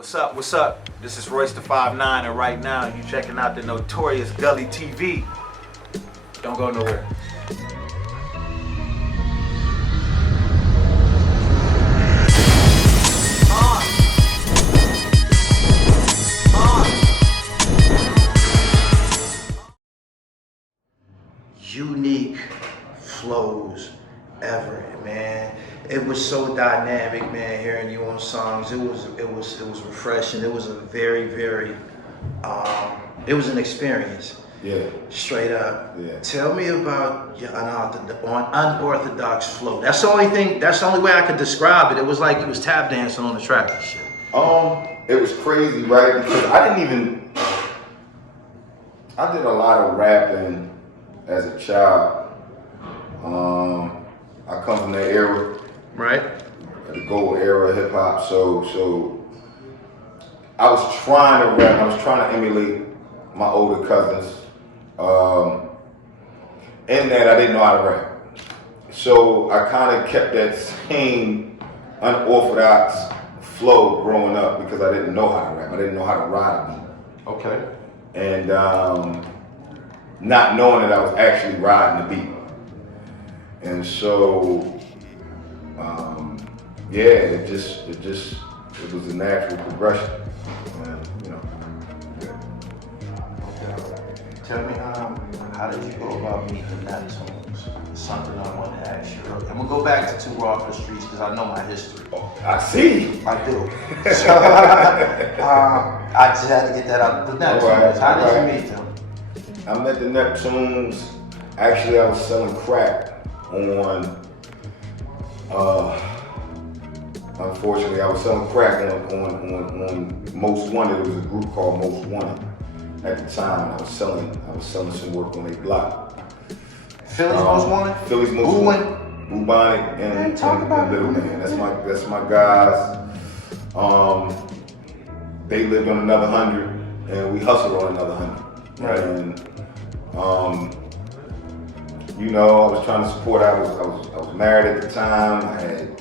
What's up? What's up? This is Royce the 5'9", and right now you checking out the notorious Gully TV. Don't go nowhere. Unique flows ever, man. It was so dynamic, man. Hearing you on songs, it was refreshing. It was a very, it was an experience. Yeah. Straight up. Yeah. Tell me about your unorthodox flow. That's the only thing. That's the only way I could describe it. It was like you was tap dancing on the track and shit. It was crazy, right? Because I did a lot of rapping as a child. I come from that era, right? The gold era of hip hop. So I was trying to rap. I was trying to emulate my older cousins. In that I didn't know how to rap. So I kind of kept that same unorthodox flow growing up because I didn't know how to rap. I didn't know how to ride a beat. Okay. And not knowing that I was actually riding the beat. And so, yeah, it was a natural progression. And, you know, yeah. Okay. Tell me, how did you go about meeting the Neptunes? Something I want to ask you. I'm gonna go back to THRU off the streets because I know my history. Oh, I see. I do. So, I just had to get that out. The Neptunes. Right, How did right. you meet them? I met the Neptunes. Actually, I was selling crack on. Unfortunately, I was selling crack on Most Wanted. There was a group called Most Wanted at the time. I was selling some work on a block. Philly's Most Wanted? Philly's Most Wanted. Bubonic and Little Man. That's my guys. They lived on another 100, and we hustled on another 100. Right. And you know, I was trying to support. I was married at the time. I had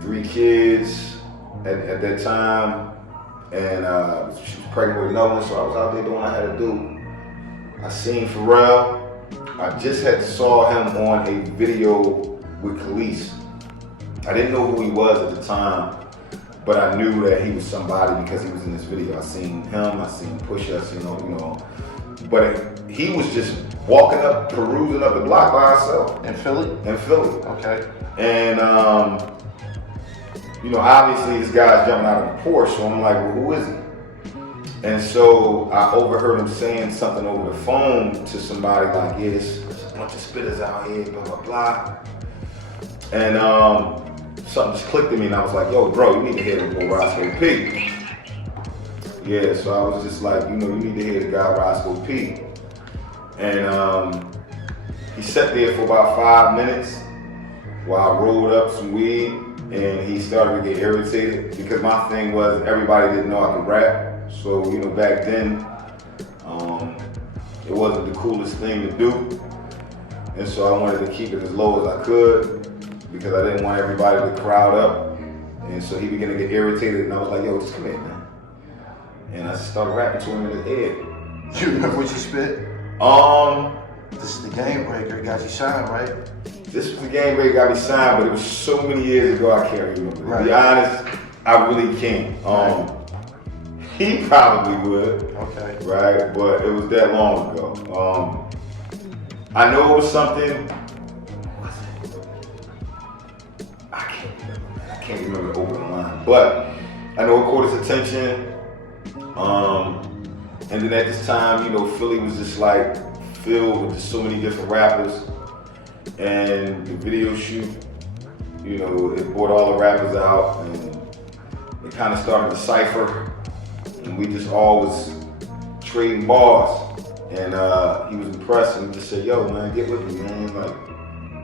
3 kids at that time, and she was pregnant with another one. So I was out there doing what I had to do. I seen Pharell. I just had saw him on a video with Clipse. I didn't know who he was at the time, but I knew that he was somebody because he was in this video. I seen him. I seen Pusha. I seen but he was just walking up, perusing up the block by himself. In Philly? In Philly. Okay. And, obviously this guy's jumping out of the Porsche, so I'm like, well, who is he? And so I overheard him saying something over the phone to somebody like, yeah, there's a bunch of spitters out here, blah, blah, blah. And something just clicked in me and I was like, yo, bro, you need to hear the boy Rosco P. Yeah, so I was just like, you need to hear the guy Rosco P. And he sat there for about 5 minutes while I rolled up some weed, and he started to get irritated because my thing was everybody didn't know I could rap. So, back then, it wasn't the coolest thing to do. And so I wanted to keep it as low as I could because I didn't want everybody to crowd up. And so he began to get irritated, and I was like, yo, just come here, man. And I started rapping to him in his head. You remember what you spit? This is the game breaker. It got you signed, right? This was the game breaker got me signed, but it was so many years ago I can't remember. Right. To be honest, I really can't. He probably would. Okay. Right, but it was that long ago. I know it was something. I can't remember the opening line, but I know it caught his attention. And then at this time, Philly was just like filled with just so many different rappers. And the video shoot, it brought all the rappers out and it kind of started a cypher. And we just all was trading bars. And he was impressed and he just said, yo, man, get with me, man. Like,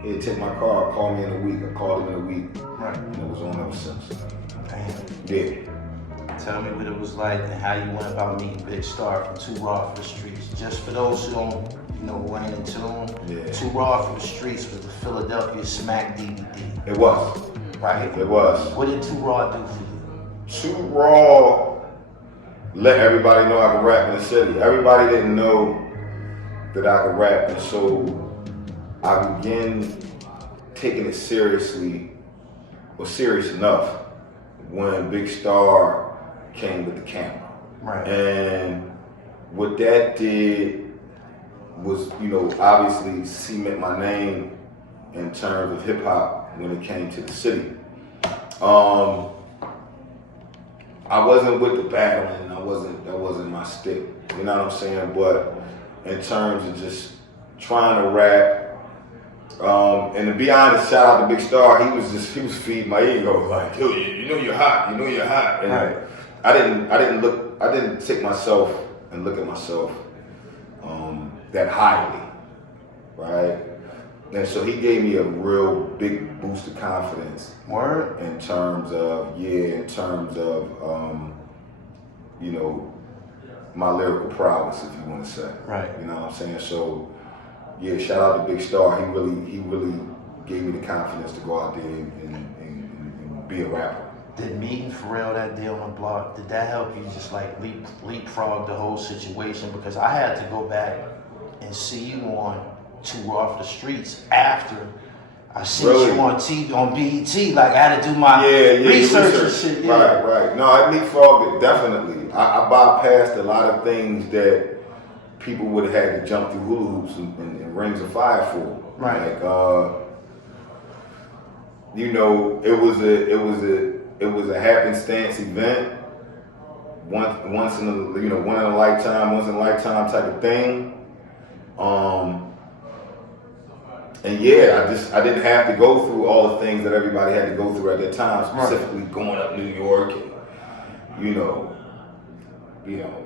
here, take my car, call me in a week. I called him in a week. Right. And it was on ever since. Damn. Yeah. Tell me what it was like and how you went about meeting Big Star from THRU off the streets. Just for those who don't, who ain't in tune, THRU off the streets was the Philadelphia Smack DVD. It was. Right? It was. What did THRU do for you? Too Raw let everybody know I could rap in the city. Everybody didn't know that I could rap, and so I began taking it seriously, or serious enough, when Big Star came with the camera. Right. And what that did was, you know, obviously cement my name in terms of hip hop when it came to the city. I wasn't with the battling. That wasn't my stick. You know what I'm saying? But in terms of just trying to rap, and to be honest, shout out to Big Star. He was feeding my ego, like, yo, you know you're hot. You know you're hot. And right. I didn't take myself and look at myself that highly, right? And so he gave me a real big boost of confidence. Word? In terms of, you know, my lyrical prowess, if you want to say. Right. You know what I'm saying? So, yeah, shout out to Big Star. He really gave me the confidence to go out there and be a rapper. Did meeting Pharrell that day on the block, did that help you just like leapfrog the whole situation? Because I had to go back and see you on Too Off the Streets after I seen you on TV, on BET. Like I had to do my research and shit. Yeah. Right. No, I leapfrogged it, definitely. I bypassed a lot of things that people would have had to jump through hula hoops and rings of fire for. Right. Like, you know, it was a happenstance event. Once in a lifetime type of thing. And yeah, I didn't have to go through all the things that everybody had to go through at that time, specifically going up New York and, you know,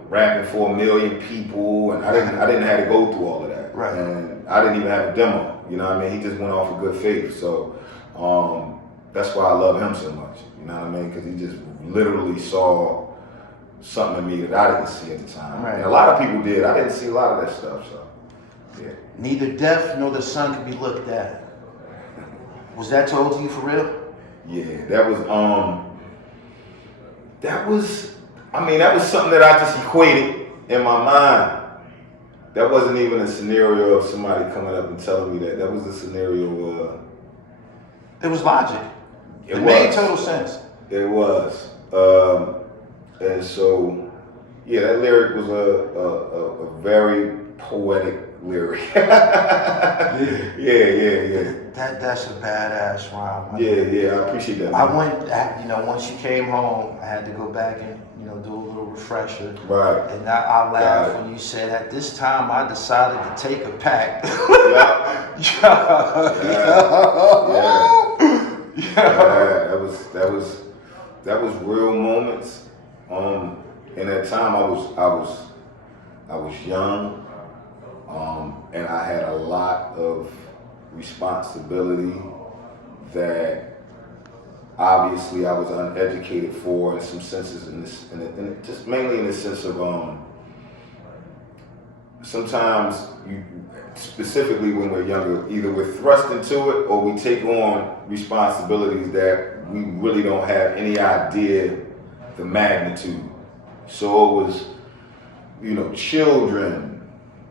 rapping for 1 million people, and I didn't have to go through all of that. Right. And I didn't even have a demo. You know what I mean? He just went off of good faith. So that's why I love him so much. You know what I mean? Because he just literally saw something in me that I didn't see at the time. Right. And a lot of people did. I didn't see a lot of that stuff. So yeah. Neither death nor the sun can be looked at. Was that told to you for real? Yeah, that was something that I just equated in my mind. That wasn't even a scenario of somebody coming up and telling me that. That was a scenario It was logic. It was. made total sense. It was. And so, yeah, that lyric was a very poetic lyric. Yeah. That's a badass rhyme. Yeah, I appreciate that. I went, once you came home, I had to go back and, do a little refresher. Right. And I laughed when you said, at this time, I decided to take a pack. Yeah, that was real moments. And at that time, I was young, and I had a lot of responsibility that obviously I was uneducated for in some senses, just mainly in the sense of sometimes you, specifically when we're younger, either we're thrust into it or we take on responsibilities that we really don't have any idea the magnitude. So it was, children,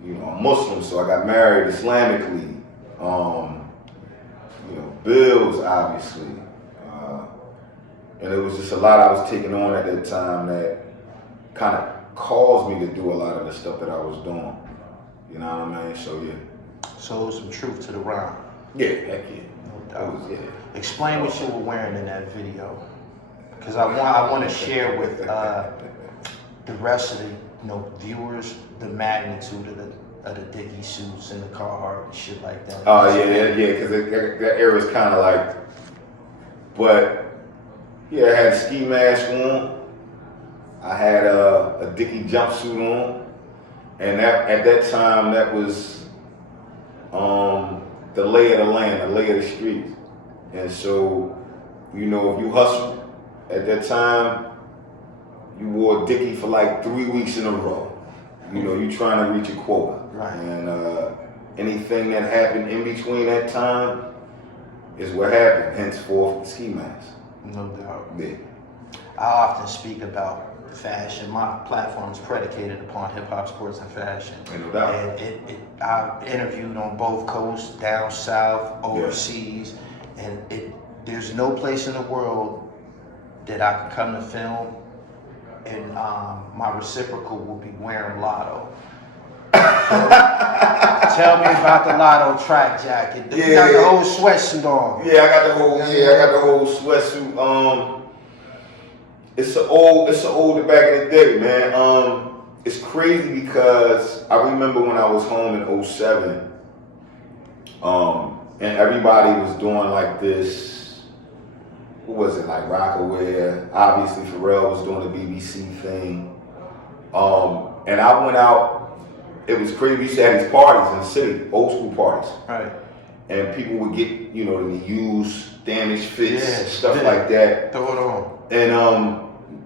I'm Muslim, so I got married Islamically, bills, obviously. And it was just a lot I was taking on at that time that kind of caused me to do a lot of the stuff that I was doing. You know what I mean? So, yeah. So there was some truth to the rhyme. Yeah, heck yeah. No doubt. Explain what you were wearing in that video. Because I want to share with the rest of the viewers the magnitude of the Dickie suits and the Carhartt and shit like that. Oh, yeah, because that era is kind of like, but yeah, I had a ski mask on. I had a Dickie jumpsuit on. And at that time, that was the lay of the land, the lay of the street. And so, if you hustled at that time, you wore Dickie for like 3 weeks in a row. You trying to reach a quota. Right. And anything that happened in between that time is what happened, henceforth the ski mask. No doubt. Yeah. I often speak about fashion. My platform is predicated upon hip hop, sports, and fashion. No doubt. And I've interviewed on both coasts, down south, overseas, and there's no place in the world that I can come to film and my reciprocal will be wearing Lotto. Tell me about the Lotto track jacket. You got the whole sweatsuit on. Yeah, I got the whole sweatsuit. It's an older back in the day, man. It's crazy because I remember when I was home in 07, and everybody was doing like this, what was it, like Rockaware. Obviously Pharrell was doing the BBC thing. And I went out, it was crazy, we used to have these parties in the city, old school parties. Right. And people would get, you know, the used, damaged fits, stuff like that. Throw it on. And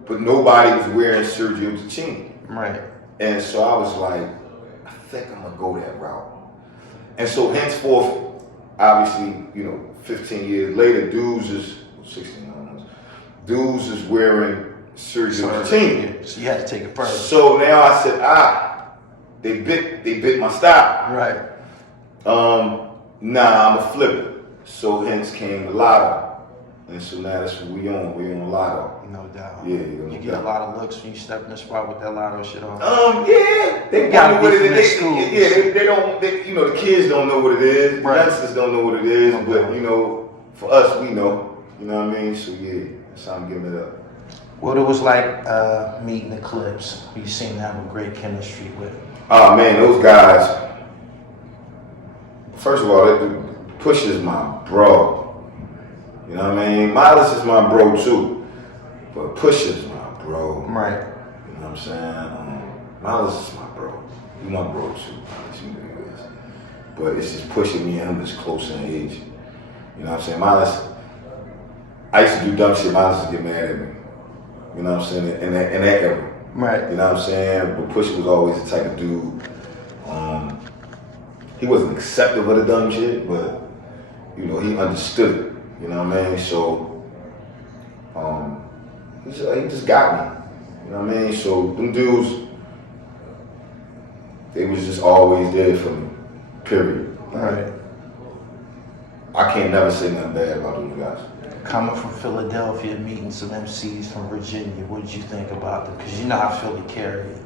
but nobody was wearing Sergio Tacchini. Right. And so I was like, I think I'm gonna go that route. And so henceforth, obviously, you know, 15 years later, dudes is 16 almost. Dudes is wearing Sergio Tacchini. So you had to take it further. So now I said, they bit my style. Right. Nah, I'm a flipper. So hence came the Lotto. And so now that's what we on. We on Lotto. No doubt. Yeah, you get a lot of looks when you step in the spot with that Lotto shit on. Yeah, they gotta what be it from is. school. They don't. You know, the kids don't know what it is. Right. The youngsters don't know what it is. Okay. But you know, for us, we know. You know what I mean? So yeah, that's how I'm giving it up. What it was like meeting the Clipse. You seem to have a great chemistry with. Oh man, those guys. First of all, Pusha is my bro. You know what I mean? Miles is my bro too, but Pusha's my bro. Right. You know what I'm saying? Miles is my bro. He's my bro too. You know who he is. But it's just pushing me and him is close in age. You know what I'm saying? Miles, I used to do dumb shit. Miles used to get mad at me. You know what I'm saying? In that era. Right. You know what I'm saying? But Pusha was always the type of dude. He wasn't accepting of the dumb shit, but you know, he understood it. You know what I mean? So, he just got me. You know what I mean? So, them dudes, they was just always there for me. Period. Right. I can't never say nothing bad about those guys. Coming from Philadelphia, meeting some MCs from Virginia, what did you think about them? Because you know how Philly carry it.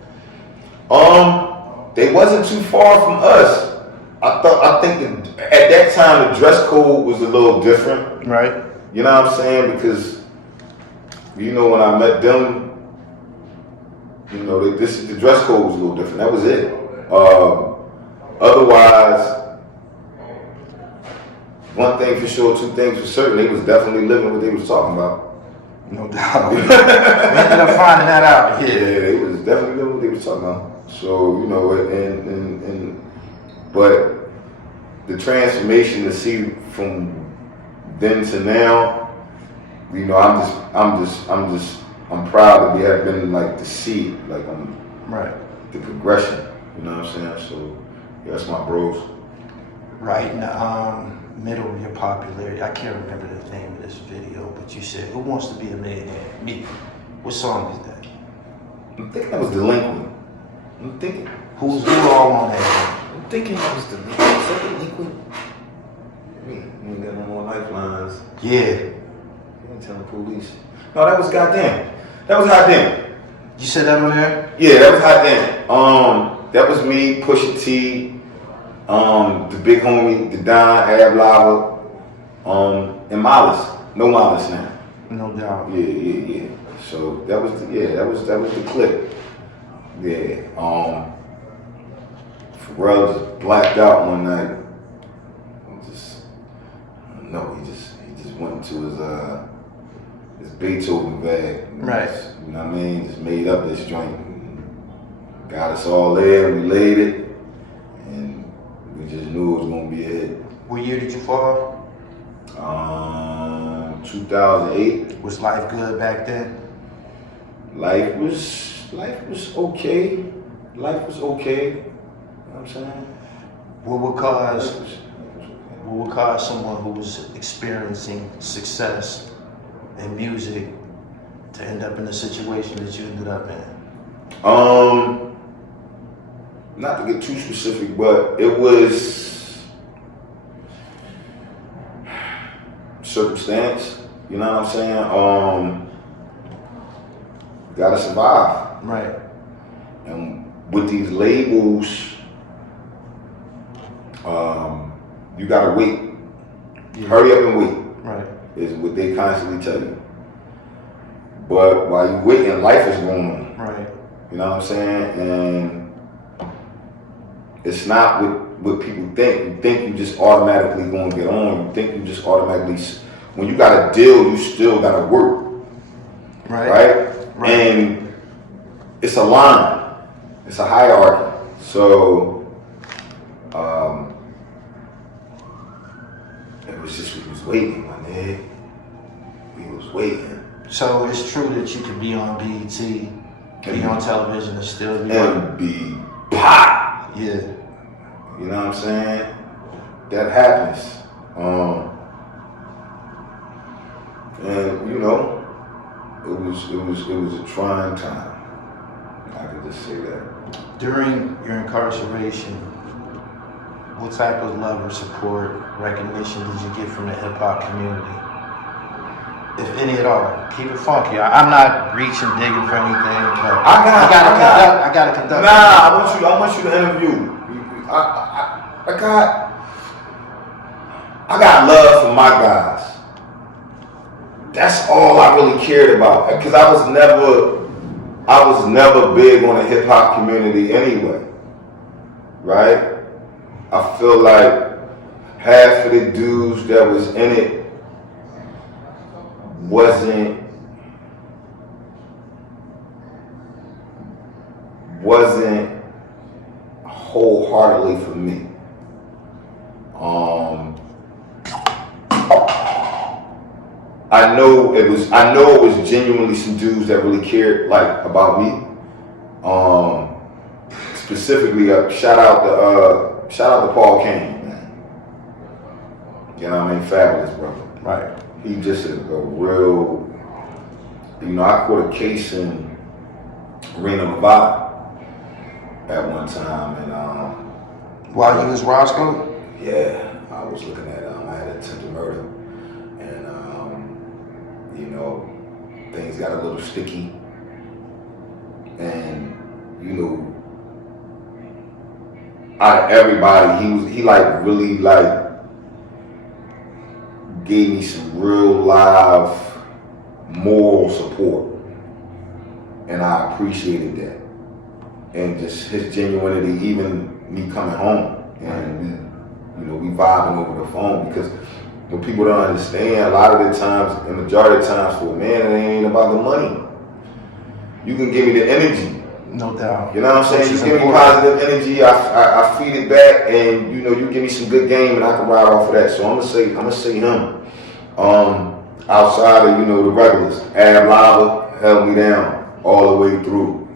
They wasn't too far from us. I think that at that time the dress code was a little different. Right. You know what I'm saying? Because, you know, when I met them, you know, the dress code was a little different. That was it. Otherwise, one thing for sure, two things for certain, they was definitely living what they was talking about. No doubt. We ended up finding that out. Yeah, they was definitely living what they was talking about. So, you know, but the transformation to see from then to now, you know, I'm proud to have been like to see, like right, the progression. You know what I'm saying? So yeah, that's my bros. Right in the middle of your popularity, I can't remember the name of this video, but you said, "Who wants to be a millionaire?" Me. What song is that? I'm thinking that was Delinquent. I'm thinking. Who all on that? I'm thinking that was Delinquent. Is that Delinquent? We ain't got no more lifelines. Yeah. You ain't telling the police. No, that was Goddamn. That was Hot Damn. You said that on there? Yeah, that was Hot Damn. That was me, Pusha T, the big homie, the Don, Ab Lava, and Miles. No Miles now. No doubt. Yeah. So that was the clip. Yeah. Pharrell just blacked out one night. He just went into his Beethoven bag. Right. You know what I mean? Just made up this joint. Got us all there, we laid it, and we just knew it was gonna be a hit. What year did you fall? 2008. Was life good back then? Life was okay. Life was okay. You know what I'm saying? What would cause someone who was experiencing success in music to end up in the situation that you ended up in? Not to get too specific, but it was circumstance. You know what I'm saying? Gotta survive. Right. And with these labels, you gotta wait. Yeah. Hurry up and wait. Right. Is what they constantly tell you. But while you waiting, life is going on. Right. You know what I'm saying? And it's not what people think. You think you just automatically gonna get on. You think you just automatically. When you got a deal, you still gotta work. Right? And it's a line. It's a hierarchy. So it was just we was waiting, my nigga. We was waiting. So it's true that you could be on BET, be on television, and still be and be pop. Yeah. You know what I'm saying? That happens. And you know, it was a trying time. I can just say that. During your incarceration, what type of love or support, recognition did you get from the hip hop community? If any at all. Keep it funky. I'm not reaching, digging for anything, but I gotta conduct. Nah, I want you to interview. I got love for my guys. That's all I really cared about. Because I was never big on the hip hop community anyway. Right? I feel like half of the dudes that was in it wasn't wholeheartedly for me. I know it was genuinely some dudes that really cared like about me. Specifically, shout out to Paul Kane, man. You know what I mean? Fabulous brother. Right. He just a real, I caught a case in Reno, Nevada at one time, and while you was Rosco? Yeah, I was looking at I had attempted murder, and things got a little sticky, and out of everybody, he like really like gave me some real live moral support, and I appreciated that, and just his genuinity, even me coming home, and we vibing over the phone, because when people don't understand, a lot of the times, the majority of the times for a man, it ain't about the money. You can give me the energy. No doubt. You know what I'm saying? You give me positive energy, I feed it back, and you give me some good game, and I can ride off of that. So I'm gonna say him. Outside of the regulars, Ab Lava held me down all the way through.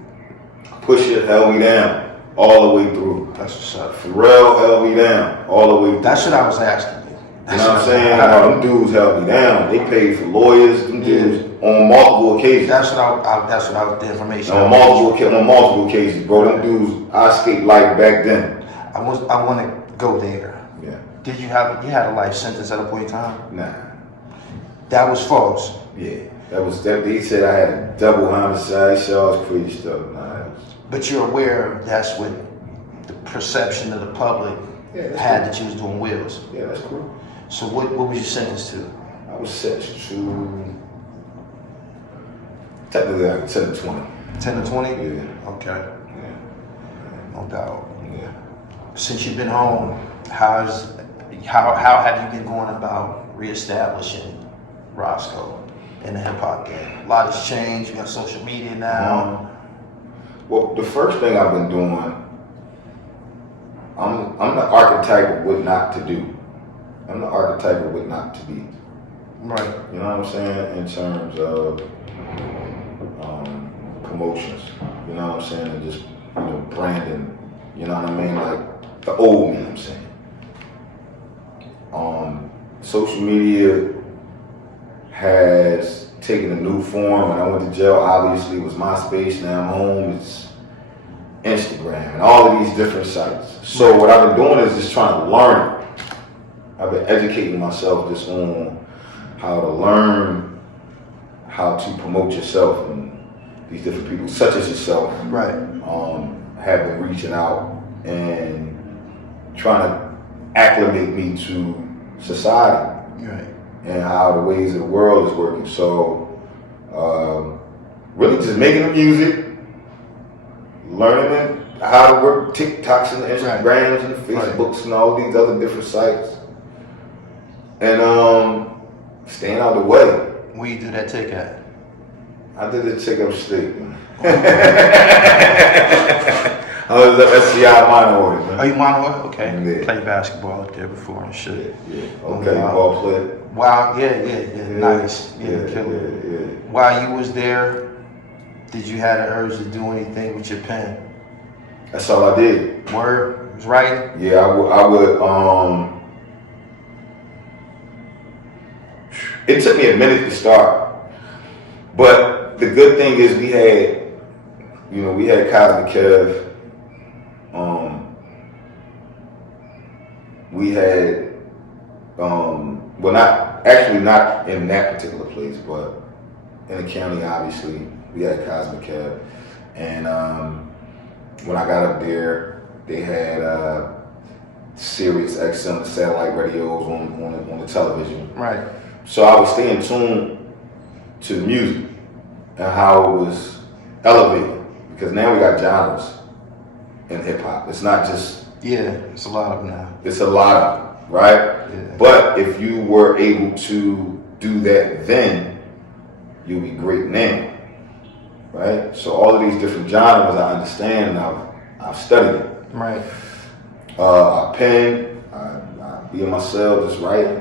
Pusha held me down all the way through. That's what's up. Pharrell held me down all the way through. That's what I was asking you. You know what I'm saying? Them dudes held me down. They paid for lawyers. Them dudes on multiple occasions. That's what I was the information. On multiple occasions, bro. Them dudes, I escaped life back then. I want to go there. Yeah. Did you had a life sentence at a point in time? Nah. That was false. Yeah. They said I had a double homicide. They said all this crazy stuff. Nah. But you're aware that's what the perception of the public had that you was doing wills. Yeah, that's cool. So what was you sentenced to? I was sentenced to technically like 10 to 20. 10 to 20? Yeah. Okay. Yeah. No doubt. Yeah. Since you've been home, how have you been going about reestablishing Rosco in the hip hop game? A lot has changed. You got social media now. Well, the first thing I've been doing, I'm the archetype of what not to do. I'm the archetype of what not to be. Right. You know what I'm saying? In terms of promotions. You know what I'm saying? And just, branding. You know what I mean? Like the old me, I'm saying. Social media has taking a new form. When I went to jail, obviously it was MySpace. Now I'm home, it's Instagram and all of these different sites. So what I've been doing is just trying to learn. I've been educating myself just on how to learn how to promote yourself, and these different people, such as yourself, right, have been reaching out and trying to acclimate me to society, right, and how the ways of the world is working. So really just making the music, learning how to work TikToks and the Instagrams and the Facebooks and all these other different sites, and staying out of the way. Where you do that take at? I did a check upstate, man. I was at SCI minor order, man. Oh, you minor order? Okay. Yeah. Played basketball up there before and shit. Yeah. Okay, ball player. Wow, yeah. Nice. Yeah, killer. Yeah. While you was there, did you have the urge to do anything with your pen? That's all I did. Word? Was writing? Yeah, I would, it took me a minute to start. But the good thing is we had Cosmic Kev. We had, well, not in that particular place, but in the county, obviously, we had Cosmic Kev. And when I got up there, they had Sirius XM, the satellite radios on the television. Right. So I would stay in tune to the music and how it was elevated, because now we got genres in hip hop. It's not just, it's a lot of them now. it's a lot of them, right? Yeah. But if you were able to do that then, you'll be great now, right? So all of these different genres I understand, and I've studied it. Right. I pen, I be in my cell just writing.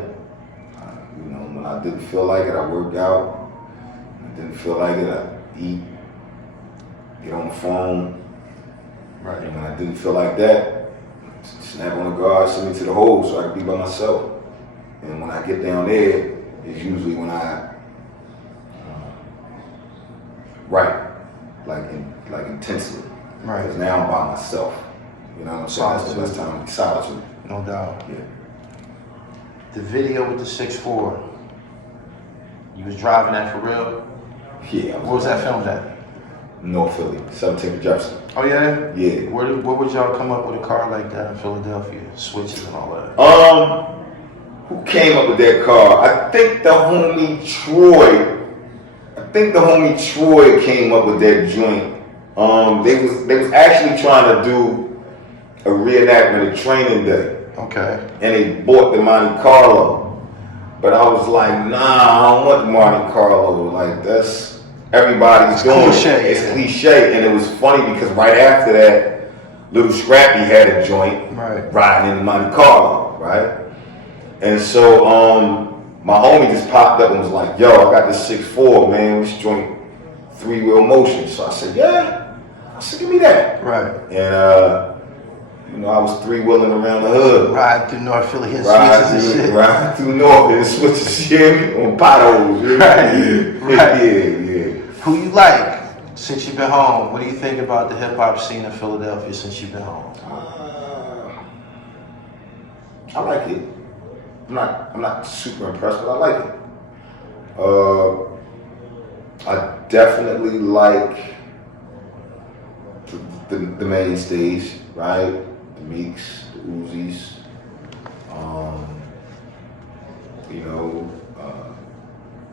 When I didn't feel like it, I worked out. When I didn't feel like it, I eat, get on the phone. Right. And when I didn't feel like that, snap on the guard, send me to the hole so I could be by myself. And when I get down there, it's usually when I write, like intensely. Right. Because now I'm by myself. You know what I'm saying? That's the best time to be solitude. No doubt. Yeah. The video with the 6'4", you was driving that for real? Yeah. Where was that filmed at? North Philly, 17th Jefferson. Oh yeah? Yeah. Where would y'all come up with a car like that in Philadelphia? Switches and all that? Who came up with that car? I think the homie Troy came up with that joint. They was actually trying to do a reenactment of Training Day. Okay. And they bought the Monte Carlo. But I was like, nah, I don't want the Monte Carlo. Like, that's, everybody's doing it. It's cliche. And it was funny because right after that, Little Scrappy had a joint riding in the Monte Carlo, right? And so my homie just popped up and was like, yo, I got this 6'4", man, this joint 3-wheel motion. So I said, yeah. I said, give me that. Right. And I was 3-wheeling around the hood. Ride through North Philly and switches and shit. Ride through North and switches shit on potholes. Right. Yeah. Who you like since you've been home? What do you think about the hip hop scene in Philadelphia since you've been home? I like it. I'm not super impressed, but I like it. I definitely like the main stage, right? The Meeks, the Uzis,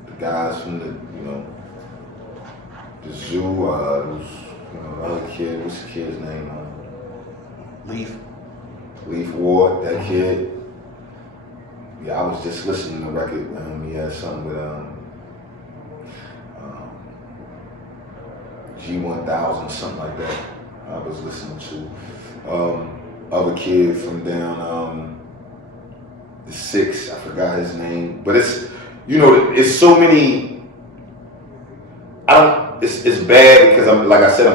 the guys from the zoo, the other kid, what's the kid's name? Leaf Ward, that kid. Yeah, I was just listening to the record. He had something with G1000, something like that. I was listening to other kid from down the 6. I forgot his name, but it's it's so many. It's bad because I'm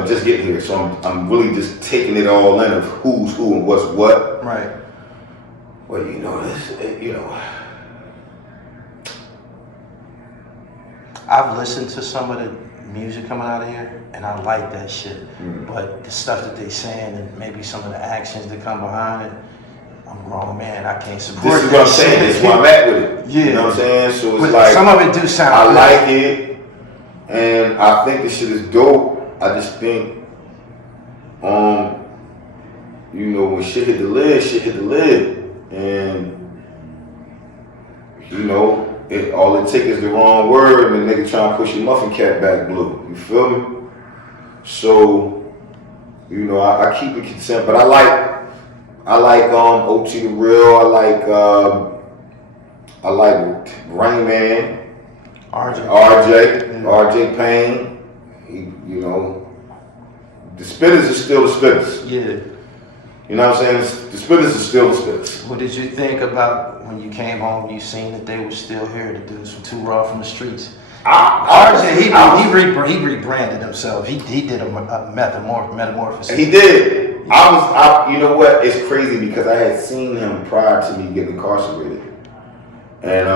just getting here, so I'm really just taking it all in of who's who and what's what. Right. Well, I I've listened to some of the music coming out of here, and I like that shit. But the stuff that they saying and maybe some of the actions that come behind it, I'm a grown man. I can't support. This is what I'm saying. This is where I'm at with it. Yeah. You know what I'm saying? So it's But like some of it do sound. I good. like it, and I think this shit is dope. I just think, you know, when shit hit the lid, and you know, all it takes is the wrong word, and the nigga trying to push your muffin cap back blue. You feel me? So, you know, I keep it consent, but I like OT the Real. I like Rain Man, RJ Payne. You know, the spitters are still the spitters. Yeah. You know what I'm saying? The spitters are still the spitters. What did you think about when you came home? You seen that they were still here to do some Too Raw from the streets. RJ, he rebranded himself. He did a metamorphosis. He did. You know what? It's crazy because I had seen him prior to me getting incarcerated, and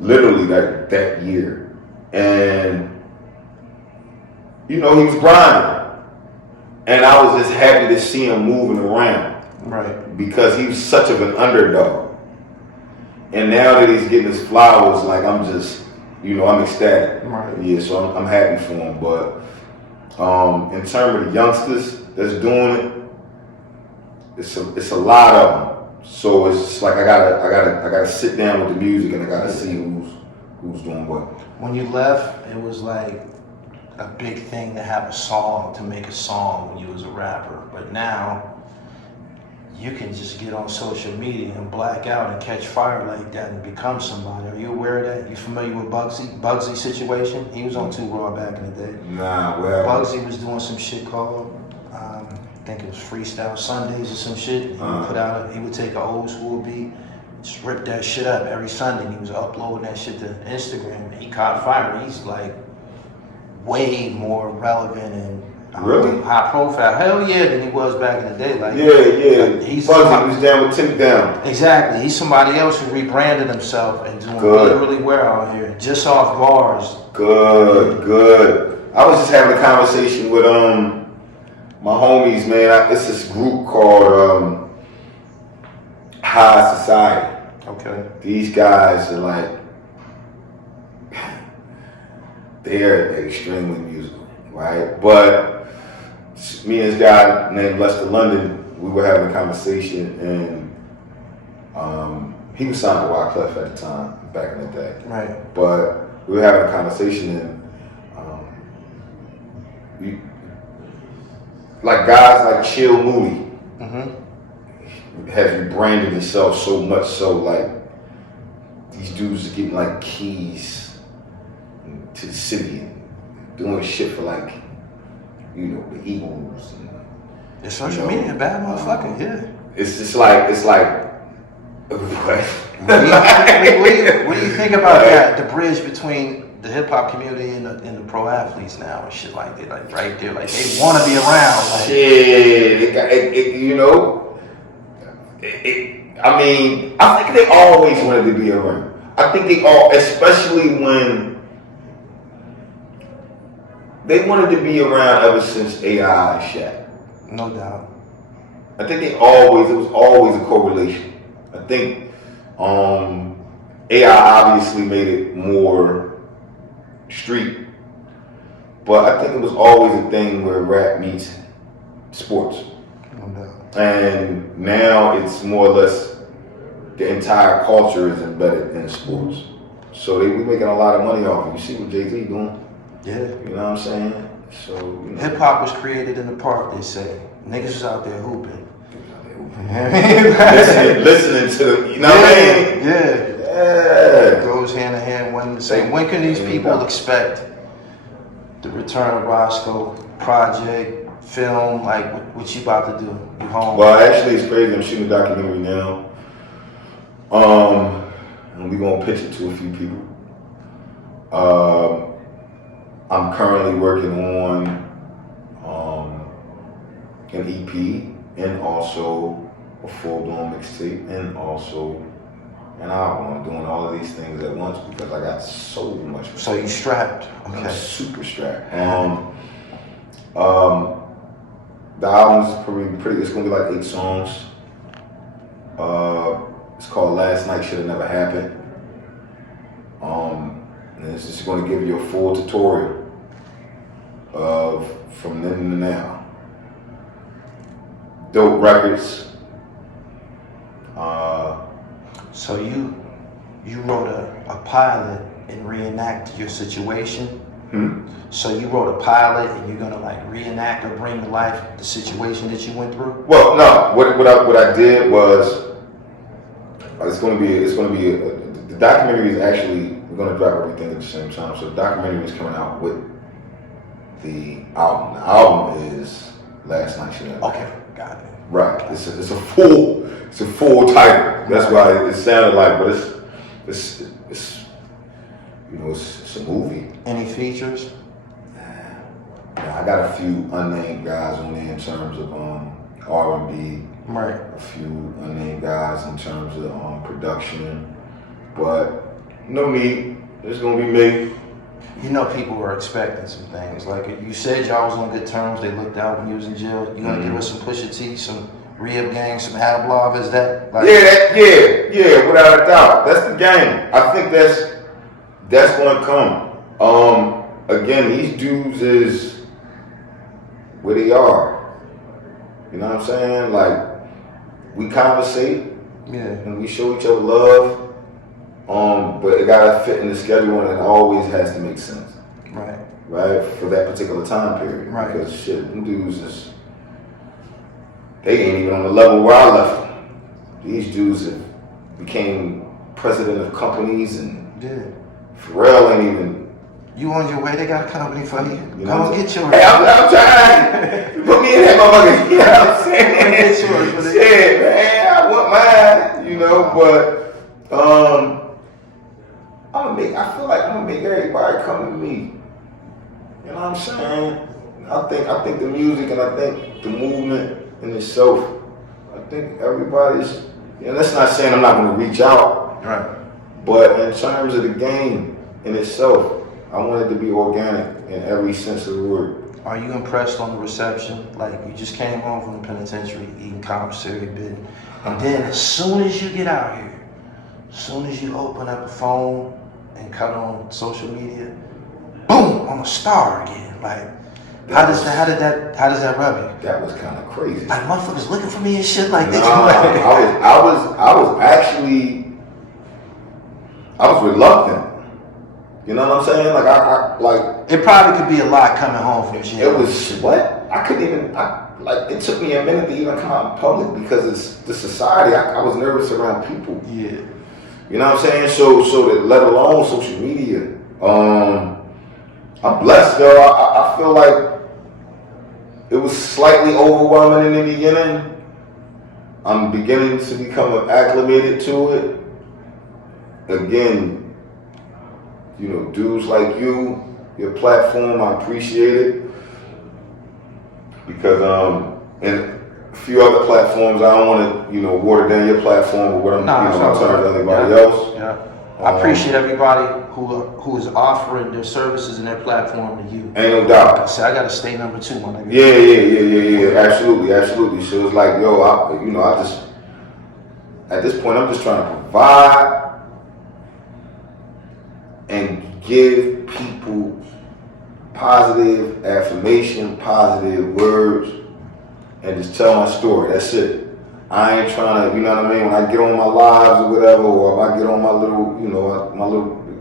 literally that year, and you know he was grinding, and I was just happy to see him moving around, right? Because he was such of an underdog, and now that he's getting his flowers, like I'm just. You know, I'm ecstatic. Right. Yeah, so I'm happy for him. But in terms of the youngsters that's doing it, it's a lot of them. So it's just like I gotta sit down with the music and I gotta see who's doing what. When you left, it was like a big thing to have a song, to make a song when you was a rapper. But now you can just get on social media and black out and catch fire like that and become somebody. Are you aware of that? You familiar with Bugsy situation? He was on Too Raw back in the day. Nah, well. Bugsy was doing some shit called, I think it was Freestyle Sundays or some shit. He would take an old school beat, just rip that shit up every Sunday. And he was uploading that shit to Instagram. And he caught fire. He's like way more relevant and really high profile. Hell yeah, than he was back in the day. Like he's Bugsy was down with Tim Down. Exactly. He's somebody else who rebranded himself and doing really well out here, just off bars. Good. I was just having a conversation with my homies, man. It's this group called High Society. Okay. These guys are like they're extremely musical, right? But me and this guy named Lester London, we were having a conversation, and he was signed to Wyclef at the time, back in the day. Right. But we were having a conversation, and like guys like Chill Moody has rebranded himself so much so like these dudes are getting like keys to the city and doing shit for like, you know, the Eagles. And, the social media, bad motherfucker, yeah. It's just like, what? What do you think about that? The bridge between the hip hop community and the pro athletes now and shit like that, like right there, like they want to be around. Like. Shit, you know, I mean, I think they always wanted to be around. I think they all, especially when they wanted to be around ever since AI and Shaq. No doubt. I think it was always a correlation. I think AI obviously made it more street, but I think it was always a thing where rap meets sports. No doubt. And now it's more or less the entire culture is embedded in sports. So we making a lot of money off it. You see what Jay-Z doing? Yeah. You know what I'm saying? So you know. Hip hop was created in the park, they say. Niggas was out there hooping. listening to the, you know what I mean? Yeah. It goes hand in hand. When can these people expect the return of Rosco, project, film, like what you about to do? You home? Well, actually, it's crazy. I'm shooting a documentary now. And we're gonna pitch it to a few people. I'm currently working on an EP and also a full-blown mixtape and also an album. I'm doing all of these things at once because I got so much. So you strapped? Okay. I'm super strapped. The album's pretty. It's gonna be like 8 songs. It's called Last Night Should Have Never Happened. And it's just gonna give you a full tutorial of from then to now. Dope records. So you wrote a pilot and reenacted your situation. So you wrote a pilot and you're gonna like reenact or bring to life the situation that you went through. Well, no. What I did was it's gonna be the documentary is actually we're gonna drop everything at the same time. So the documentary is coming out with the album. The album is Last Night Should Have Never Happened. Okay, got it. Right. It's a full title. That's why it sounded like, but it's you know it's a movie. Any features? Yeah, I got a few unnamed guys on there in terms of R&B. Right. A few unnamed guys in terms of production, but no need. It's gonna be me. You know, people were expecting some things. Like you said, y'all was on good terms. They looked out when you was in jail. You gonna give us some Pusha T, some Rehab Gang, some Hadblob? Is that like? Yeah, without a doubt. That's the game. I think that's gonna come. Again, these dudes is where they are. You know what I'm saying? Like we conversate, and we show each other love. But it gotta fit in the schedule and it always has to make sense. Right? For that particular time period. Right. Because shit, them dudes they ain't even on the level where I left them. These dudes became president of companies and Pharrell ain't even. You on your way, they got a company for you. You Come on, get yours. Hey, I'm trying. Put me in that motherfucker. You know what I'm saying? Get yours. Shit, man, I want mine. You know, but I feel like I'm gonna make everybody come to me. You know what I'm saying? I think the music and I think the movement in itself. I think everybody's. That's not saying I'm not gonna reach out. Right. But in terms of the game in itself, I want it to be organic in every sense of the word. Are you impressed on the reception? Like you just came home from the penitentiary, eating commissary bit, and then as soon as you get out here, as soon as you open up a phone and cut on social media, boom, I'm a star again. Like, how does that rub you? That was kind of crazy. Like motherfuckers looking for me and shit like that. I was actually reluctant. You know what I'm saying? Like I like. It probably could be a lot coming home from jail. It was what? I couldn't even. It took me a minute to even come out in public because it's the society. I was nervous around people. Yeah. You know what I'm saying? So that let alone social media. I'm blessed though. I feel like it was slightly overwhelming in the beginning. I'm beginning to become acclimated to it. Again, dudes like you, your platform, I appreciate it. Because and a few other platforms, I don't want to, water down your platform or what I'm, in terms of anybody else. Yeah. I appreciate everybody who is offering their services and their platform to you. Ain't no doubt. See, I gotta stay number 2, my nigga. Yeah. Absolutely. So it's like, I just at this point I'm just trying to provide and give people positive affirmation, positive words, and just tell my story. That's it. I ain't trying to, you know what I mean? When I get on my lives or whatever, or if I get on my little,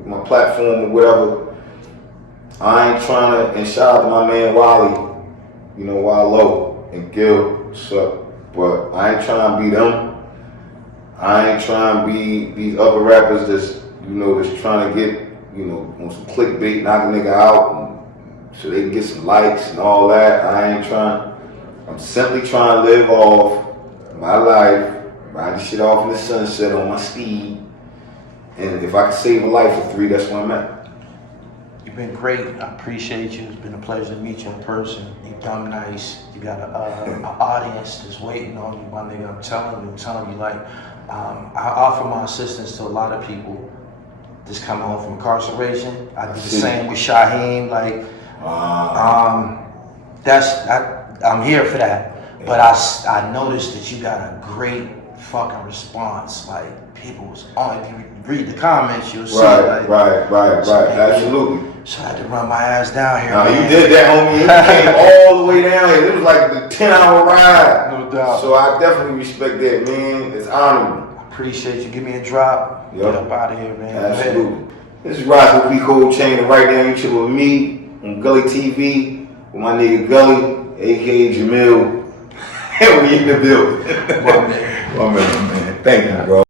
my platform or whatever, I ain't trying to, and shout out to my man Wally, Wallow and Gil, what's up? But I ain't trying to be them. I ain't trying to be these other rappers that's trying to get, on some clickbait, knock a nigga out, and so they can get some likes and all that. I ain't trying. I'm simply trying to live off my life, ride the shit off in the sunset on my steed, and if I can save a life for 3, that's where I'm at. You've been great. I appreciate you. It's been a pleasure to meet you in person. You're dumb nice. You got an audience that's waiting on you, my nigga. I'm telling you, like, I offer my assistance to a lot of people just coming home from incarceration. I did the same with Shaheem. Like, I'm here for that. Yeah. But I noticed that you got a great fucking response. Like, people was on. If you read the comments, you'll see. Right, absolutely. So I had to run my ass down here. No, you did that, homie. You came all the way down here. It was like the 10-hour ride. No doubt. So I definitely respect that, man. It's honorable. Appreciate you. Give me a drop. Get up out of here, man. Absolutely. This is Rosco P Coldchain, and right now you chilling with me on Gully TV with my nigga Gully, aka Jamil. And we in the building. My man. My man. Thank you, bro.